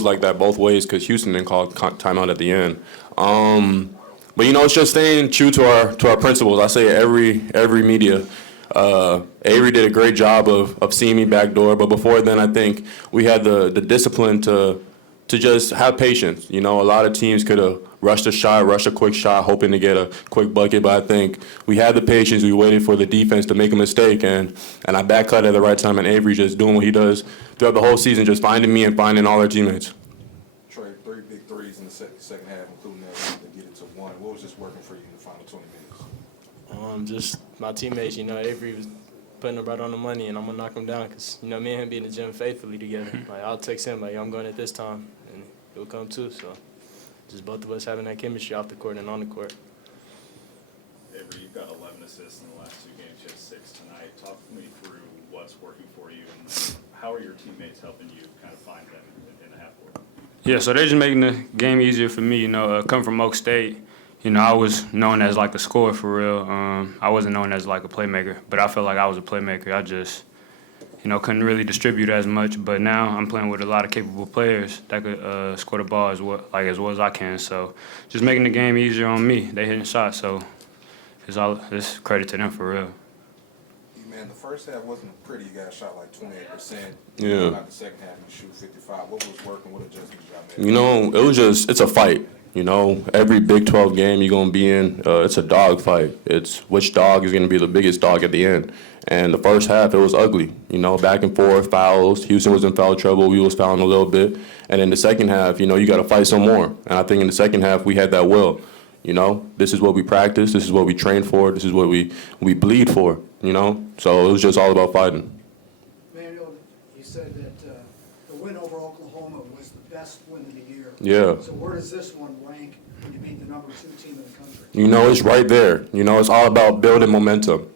was like that both ways because Houston didn't call timeout at the end. But it's just staying true to our principles. I say every media. Avery did a great job of seeing me backdoor, but before then, I think we had the discipline to just have patience. A lot of teams could have rushed a quick shot, hoping to get a quick bucket, but I think we had the patience. We waited for the defense to make a mistake, and I back cut at the right time, and Avery just doing what he does throughout the whole season, just finding me and finding all our teammates. Trey, 3 big threes in the second half, including that one to get it to 1. What was just working for you in the final 20 minutes? Just my teammates. Avery was putting it right on the money, and I'm going to knock him down because, me and him be in the gym faithfully together. Like, I'll text him, like, I'm going at this time, and he'll come too. So just both of us having that chemistry off the court and on the court. Avery, you've got 11 assists in the last 2 games, just 6 tonight. Talk me through what's working for you, and how are your teammates helping you kind of find them in the half court? Yeah, so they're just making the game easier for me. Coming from Oak State, I was known as like a scorer for real. I wasn't known as like a playmaker, but I felt like I was a playmaker. I just, couldn't really distribute as much. But now I'm playing with a lot of capable players that could score the ball as well as I can. So just making the game easier on me. They hitting shots, so it's credit to them for real. Man, the first half wasn't pretty. You guys shot like 28%. Yeah. About the second half, you shoot 55. What was working? What adjustments y'all made? It's a fight. Every Big 12 game you're going to be in, it's a dog fight. It's which dog is going to be the biggest dog at the end. And the first half, it was ugly. Back and forth, fouls. Houston was in foul trouble. We was fouling a little bit. And in the second half, you got to fight some more. And I think in the second half, we had that will. This is what we practice. This is what we train for. This is what we bleed for, So it was just all about fighting. Emanuel, you said that the win over Oklahoma was the best win of the year. Yeah. So where does this one rank when you beat the number 2 team in the country? It's right there. It's all about building momentum.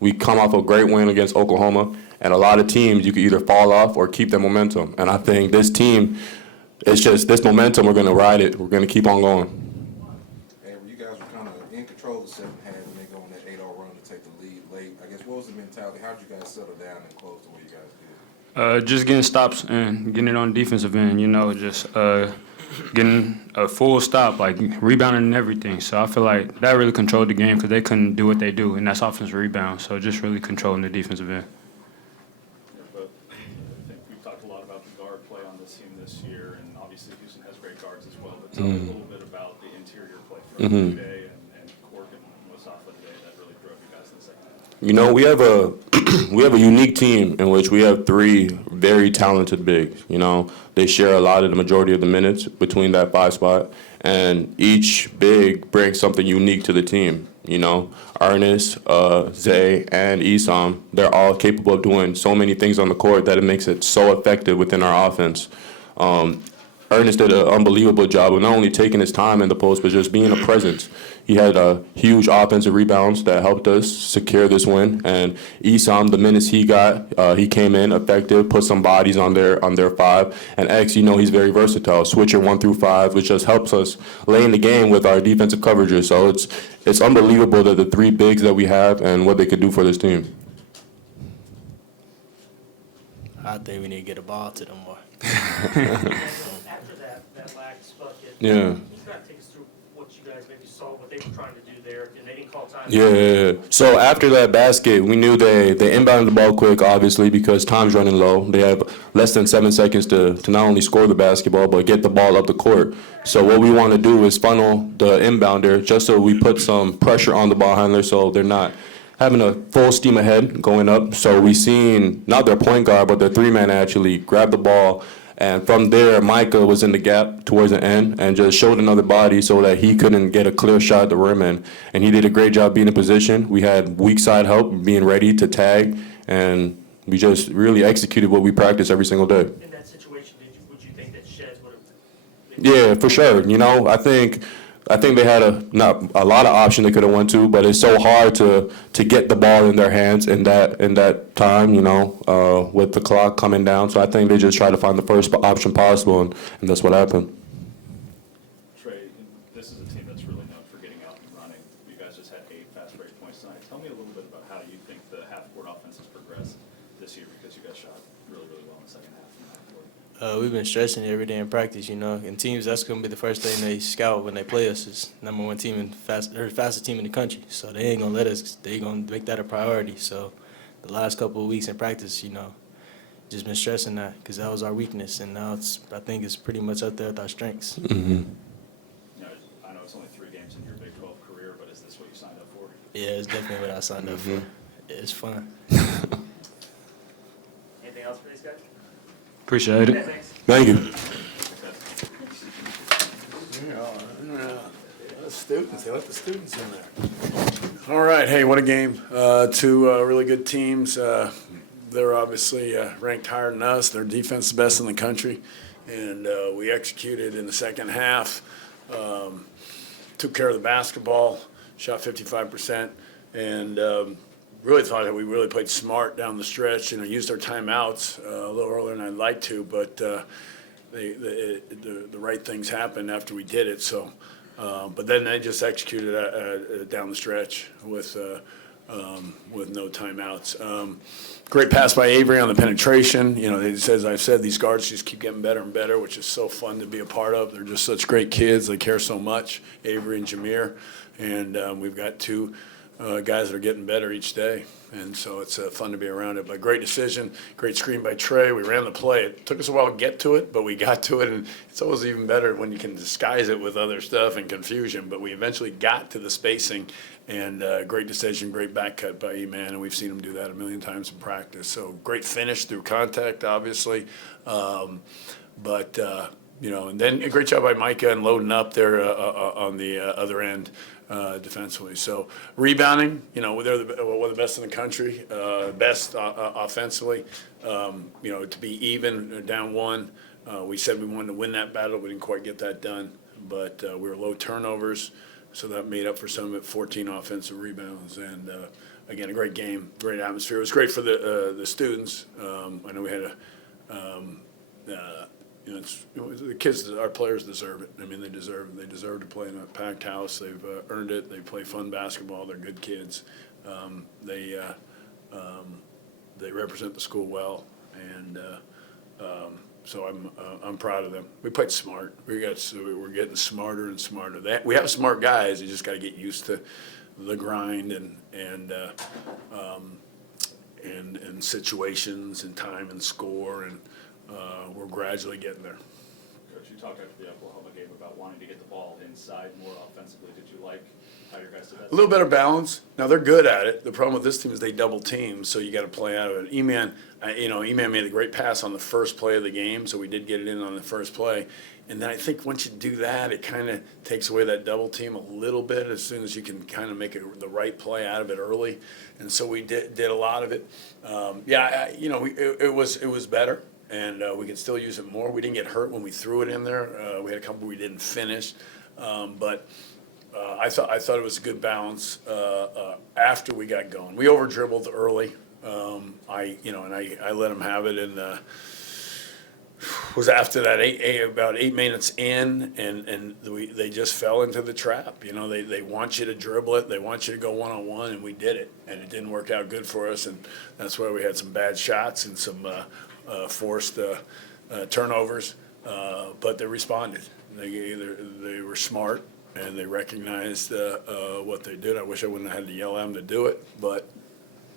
We come off a great win against Oklahoma, and a lot of teams you could either fall off or keep their momentum. And I think this team, it's just this momentum, we're going to ride it. We're going to keep on going. Hey, you guys were kind of in control of the second half when they go on that 8-0 run to take the lead late. I guess what was the mentality? How did you guys settle down and close the way you guys did? Just getting stops and getting it on the defensive end, just getting a full stop, like rebounding and everything. So I feel like that really controlled the game because they couldn't do what they do, and that's offensive rebound. So just really controlling the defensive end. Yeah, but I think we've talked a lot about the guard play on this team this year, and obviously Houston has great guards as well. But tell me a little bit about the interior play from today and Cork and Mustafa today that really drove you guys in the second half. We have a unique team in which we have 3 very talented bigs. They share a lot of the majority of the minutes between that 5 spot, and each big brings something unique to the team. Ernest, Zay, and Esam, they're all capable of doing so many things on the court that it makes it so effective within our offense. Ernest did an unbelievable job of not only taking his time in the post, but just being a presence. He had huge offensive rebounds that helped us secure this win. And Esam, the minutes he got, he came in effective, put some bodies on their 5. And X, he's very versatile, switcher 1 through 5, which just helps us lay in the game with our defensive coverages. So it's unbelievable that the 3 bigs that we have and what they could do for this team. I think we need to get a ball to them more. After that last bucket, Yeah. can you kind of take us through what you guys maybe saw, what they were trying to do there, and they didn't call time? Yeah. So after that basket, we knew they inbounded the ball quick, obviously, because time's running low. They have less than 7 seconds to not only score the basketball, but get the ball up the court. So what we want to do is funnel the inbounder just so we put some pressure on the ball handler so they're not having a full steam ahead going up. So we seen not their point guard, but their 3-man actually grab the ball. And from there, Micah was in the gap towards the end and just showed another body so that he couldn't get a clear shot at the rim. And he did a great job being in position. We had weak side help, being ready to tag, and we just really executed what we practice every single day. In that situation, would you think that Sheds would have? Yeah, for sure. I think they had not a lot of options they could have went to, but it's so hard to get the ball in their hands in that time, with the clock coming down. So I think they just tried to find the first option possible, and that's what happened. Trey, this is a team that's really known for getting out and running. You guys just had 8 fast break points tonight. Tell me a little bit about how you think the half-court offense has progressed this year because you guys shot really, really well in the second half. We've been stressing it every day in practice, you know. And teams, that's going to be the first thing they scout when they play us is #1 team and fastest team in the country. So they ain't going to let us. They going to make that a priority. So the last couple of weeks in practice, you know, just been stressing that because that was our weakness. And now I think it's pretty much up there with our strengths. Mm-hmm. You know, I know it's only 3 games in your Big 12 career, but is this what you signed up for? Yeah, it's definitely what I signed up for. It's fun. Anything else for these guys? Appreciate Okay, it. thanks. Thank you. The students, they let the students in there. All right, hey, what a game. Two really good teams. They're obviously ranked higher than us. Their defense is the best in the country. And we executed in the second half, took care of the basketball, shot 55%, and really thought that we really played smart down the stretch. You know, used our timeouts a little earlier than I'd like to, but the right things happened after we did it. So, but then they just executed down the stretch with no timeouts. Great pass by Avery on the penetration. You know, as I've said, these guards just keep getting better and better, which is so fun to be a part of. They're just such great kids. They care so much, Avery and Jameer. And we've got 2 guys that are getting better each day. And so it's fun to be around it. But great decision, great screen by Trey. We ran the play. It took us a while to get to it, but we got to it. And it's always even better when you can disguise it with other stuff and confusion. But we eventually got to the spacing. And great decision, great back cut by Emanuel. And we've seen him do that a million times in practice. So great finish through contact, obviously. You know, and then a great job by Micah and loading up there on the other end. Defensively. So rebounding, you know, they're one of the best in the country, best offensively. You know, to be even down 1, we said we wanted to win that battle. We didn't quite get that done, but we were low turnovers, so that made up for some of it. 14 offensive rebounds, and again, a great game, great atmosphere. It was great for the students. I know we had you know, the kids, our players deserve it. I mean, they deserve it. They deserve to play in a packed house. They've earned it. They play fun basketball. They're good kids. They represent the school well, and so I'm proud of them. We played smart. We're getting smarter and smarter. We have smart guys. You just got to get used to the grind and situations and time and score, and we're gradually getting there. Coach, you talked after the Oklahoma game about wanting to get the ball inside more offensively. Did you like how your guys did that? A little better balance. Now they're good at it. The problem with this team is they double team, so you got to play out of it. Eman made a great pass on the first play of the game, so we did get it in on the first play. And then I think once you do that, it kind of takes away that double team a little bit as soon as you can kind of make the right play out of it early. And so we did a lot of it. It was better. And we could still use it more. We didn't get hurt when we threw it in there. We had a couple we didn't finish, but I thought it was a good balance after we got going. We over dribbled early. I let them have it, and was after that about 8 minutes in, and they just fell into the trap. You know, they want you to dribble it, they want you to go 1-on-1, and we did it, and it didn't work out good for us, and that's why we had some bad shots and some forced turnovers, but they responded. They were smart, and they recognized what they did. I wish I wouldn't have had to yell at them to do it, but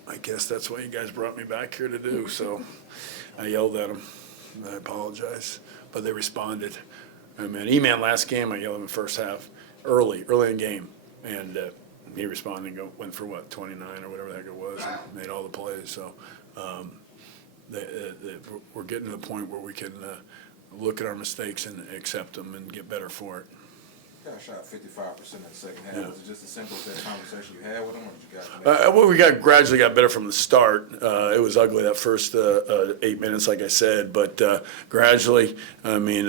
I guess that's what you guys brought me back here to do, so I yelled at them. I apologize, but they responded. I mean, E-Man last game, I yelled at him first half, early in game, and he responded and went for 29 or whatever the heck it was, and made all the plays. So we're getting to the point where we can look at our mistakes and accept them and get better for it. You guys shot 55% in the second half. Yeah. Was it just as simple as that conversation you had with them, or did you guys? We gradually got better from the start. It was ugly that first 8 minutes, like I said, but gradually, I mean,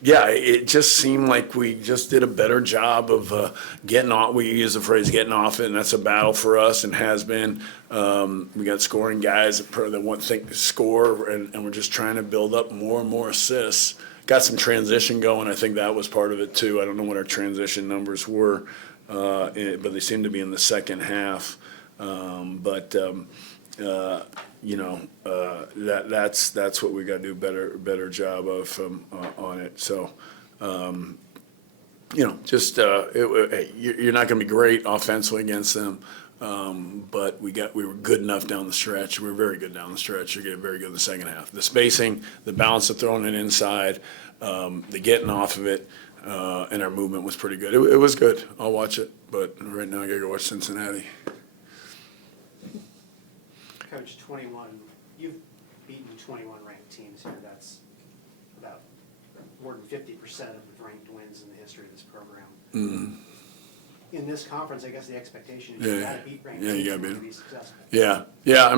it just seemed like we just did a better job of getting off. We use the phrase "getting off it," and that's a battle for us and has been. We got scoring guys that want to score, and we're just trying to build up more and more assists. Got some transition going. I think that was part of it too. I don't know what our transition numbers were, but they seem to be in the second half. that's what we got to do better job of on it. So, you're not going to be great offensively against them, but we were good enough down the stretch. We were very good down the stretch. You're getting very good in the second half. The spacing, the balance of throwing it inside, the getting off of it, and our movement was pretty good. It was good. I'll watch it, but right now I got to go watch Cincinnati. Coach, 21, you've beaten 21 ranked teams here. That's about more than 50% of the ranked wins in the history of this program. In this conference, I guess the expectation is you gotta beat ranked teams you gotta in order beat to them. be successful. Yeah.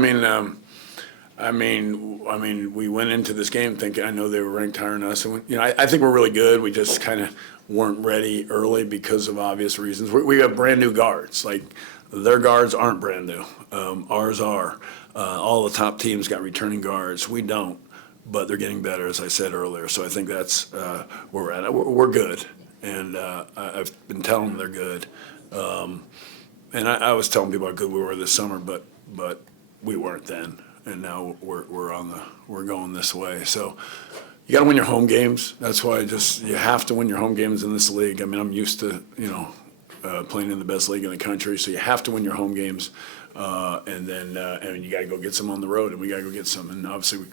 I mean, we went into this game thinking I know they were ranked higher than us, and I think we're really good. We just kind of weren't ready early because of obvious reasons. We have brand new guards. Like their guards aren't brand new. Ours are. All the top teams got returning guards. We don't, but they're getting better, as I said earlier. So I think that's where we're at. We're good, and I've been telling them they're good. And I was telling people how good we were this summer, but we weren't then, and now we're going this way. So you got to win your home games. That's why you have to win your home games in this league. I mean, I'm used to playing in the best league in the country, so you have to win your home games, and then you got to go get some on the road, and we got to go get some. And obviously, we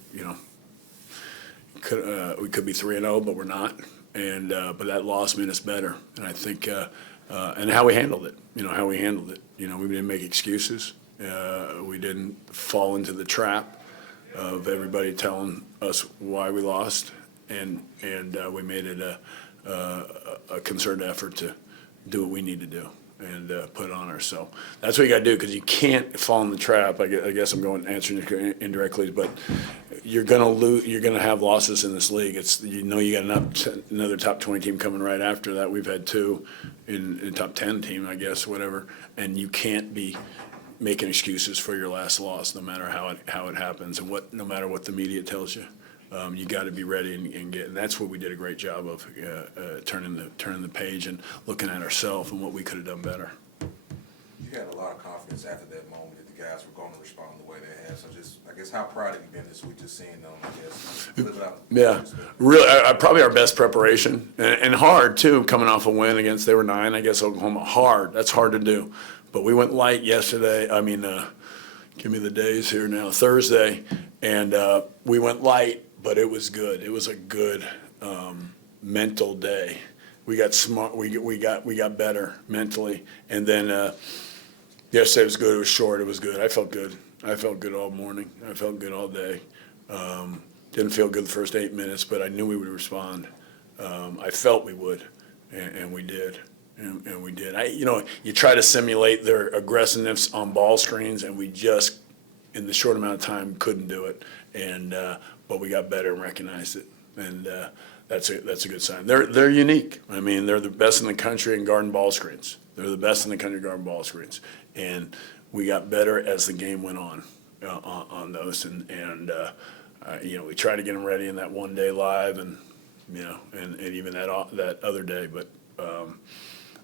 could be 3-0, but we're not. And but that loss made us better, and I think and how we handled it. We didn't make excuses. We didn't fall into the trap of everybody telling us why we lost, and we made it a concerted effort to do what we need to do and put on ourselves. That's what you got to do, because you can't fall in the trap. I guess I'm answering you indirectly, but you're gonna lose. You're gonna have losses in this league. You got another top 20 team coming right after that. We've had two in top 10 team, I guess, whatever. And you can't be making excuses for your last loss, no matter how it happens, and no matter what the media tells you. You got to be ready and get, and that's what we did a great job of, turning the page and looking at ourselves and what we could have done better. You had a lot of confidence after that moment that the guys were going to respond the way they had. So I guess, how proud have you been this week just seeing them, I guess, live it out? Yeah, really, probably our best preparation, and hard too, coming off a win against, they were 9, I guess, Oklahoma. That's hard to do. But we went light yesterday. Give me the days here now, Thursday, and we went light. But it was good. It was a good mental day. We got smart. We got better mentally. And then yesterday was good. It was short. It was good. I felt good. I felt good all morning. I felt good all day. Didn't feel good the first 8 minutes, but I knew we would respond. I felt we would, and we did. And we did. You try to simulate their aggressiveness on ball screens, and we just, in the short amount of time, couldn't do it. And but we got better and recognized it, and that's a good sign. They're unique. I mean, they're the best in the country in guarding ball screens. They're the best in the country guarding ball screens, and we got better as the game went on those. And we tried to get them ready in that one day live, and even that other day, but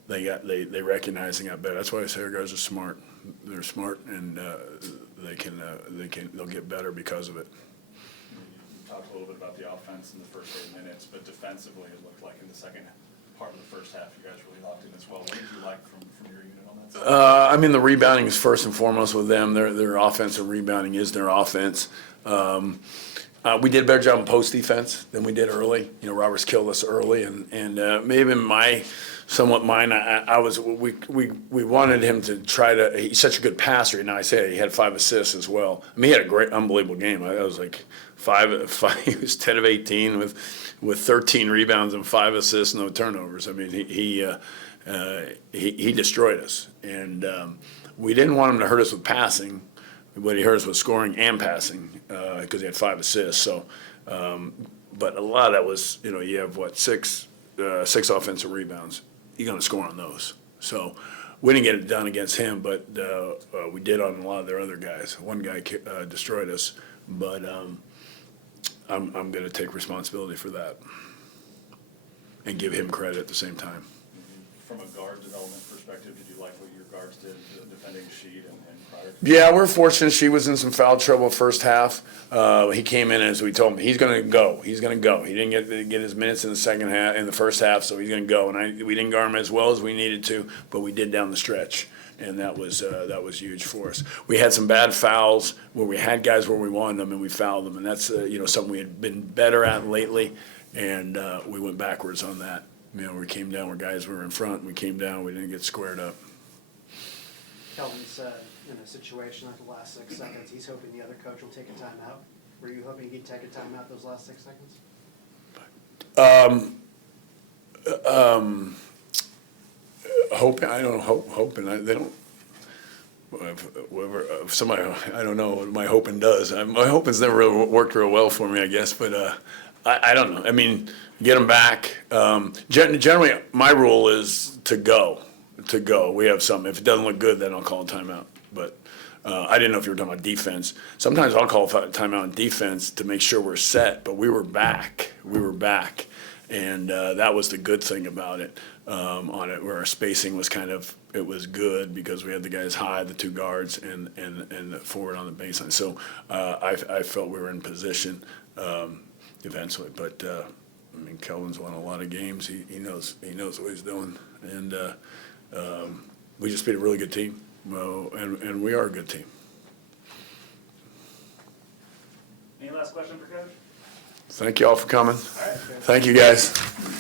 they recognized and got better. That's why I say our guys are smart. They're smart, and they'll get better because of it. You talked a little bit about the offense in the first 8 minutes, but defensively, it looked like in the second part of the first half, you guys really locked in as well. What did you like from your unit on that side? The rebounding is first and foremost with them. Their offensive rebounding is their offense. We did a better job in post defense than we did early. Roberts killed us early, and maybe we wanted him to try to. He's such a good passer. Now I say he had 5 assists as well. He had a great, unbelievable game. I was like 5. He was 10 of 18 with 13 rebounds and 5 assists, no turnovers. He destroyed us, and we didn't want him to hurt us with passing. What he hurt us with scoring and passing, because he had 5 assists. So, but a lot of that was, you have 6 offensive rebounds. You're going to score on those. So we didn't get it done against him, but we did on a lot of their other guys. One guy destroyed us, but I'm going to take responsibility for that and give him credit at the same time. from a guard development perspective, did you like what your guards did, defending Sheed and prior to? Yeah, we're fortunate. She was in some foul trouble first half. He came in as we told him he's going to go. He's going to go. He didn't get his minutes in the second half, in the first half, so he's going to go. And we didn't guard him as well as we needed to, but we did down the stretch, and that was huge for us. We had some bad fouls where we had guys where we wanted them, and we fouled them, and that's something we had been better at lately, and we went backwards on that. We came down where guys were in front, and we came down. We didn't get squared up. Kelvin said, in a situation like the last 6 seconds, he's hoping the other coach will take a timeout. Were you hoping he'd take a timeout those last 6 seconds? Hoping. They don't. If somebody, I don't know what my hoping does. My hoping's never really worked real well for me, I guess. But I don't know. I mean, get them back. Generally, my rule is to go. We have some. If it doesn't look good, then I'll call a timeout. But I didn't know if you were talking about defense. Sometimes I'll call a timeout on defense to make sure we're set. But we were back. And that was the good thing about it. On it, where our spacing was it was good because we had the guys high, the two guards, and the forward on the baseline. So I felt we were in position eventually. But I mean, Kelvin's won a lot of games. He knows what he's doing, and we just beat a really good team. Well, and we are a good team. Any last question for Coach? Thank you all for coming. Thank you guys.